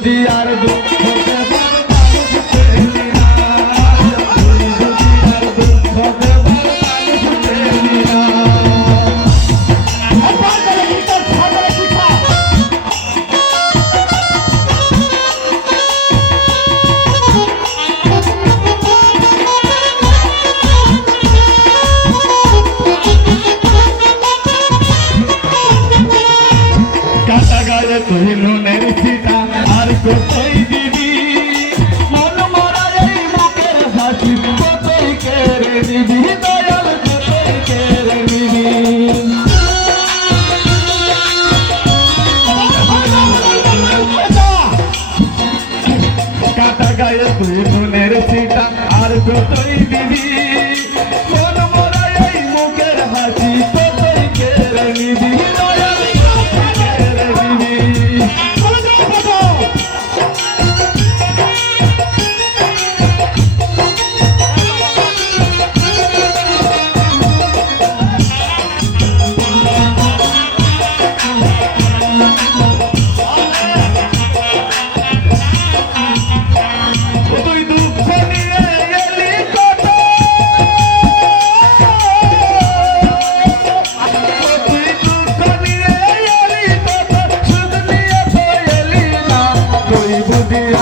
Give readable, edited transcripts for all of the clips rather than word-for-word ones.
বুঝি আর দুঃখ দেবার মানুষ পেলি না, তুই বুঝি আর দুঃখ দেবার মানুষ পেলি না। কাটা গায়ে তুই নুনের ছিটা আর কতই দিবি, মন মরা এই মুখের হাসি কতই কেড়ে নিবি, দয়াল কতই কেড়ে নিবি। কাটা গায়ে তুই নুনের ছিটা আর কতই দিবি, মন মরা এই মুখের হাসি কতই কেড়ে নিবি, দয়াল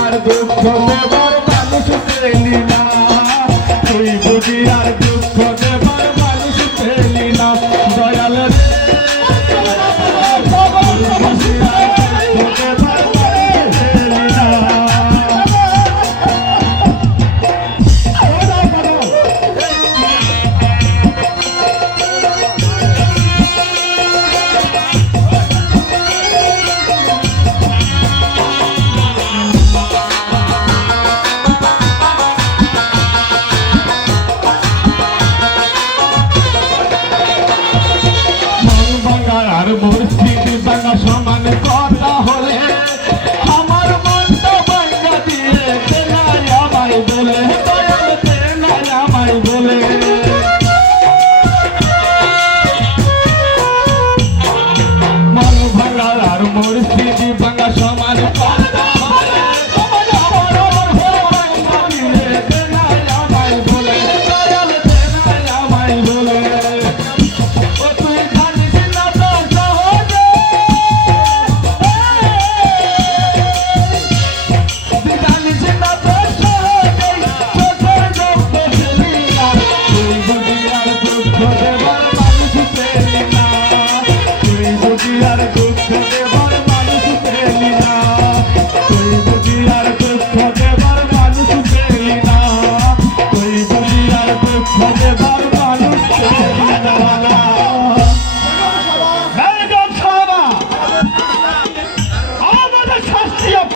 আর দুঃখ দেবার মানুষ পেলি না, তুই বুঝি আর দুঃখ দেবার মানুষ পেলি না, দয়াল রে বুঝি আর দুঃখ দেবার মানুষ পেলি না। আর মোর স্মৃতি ভাঙা সমান কথা হলে আমার মনটা ভাঙা দিয়ে তেনাই আমায় বলে, দয়াল তেনাই আমায় বলে। মন ভাঙা আর মোর স্মৃতি ভাঙা সমান কথা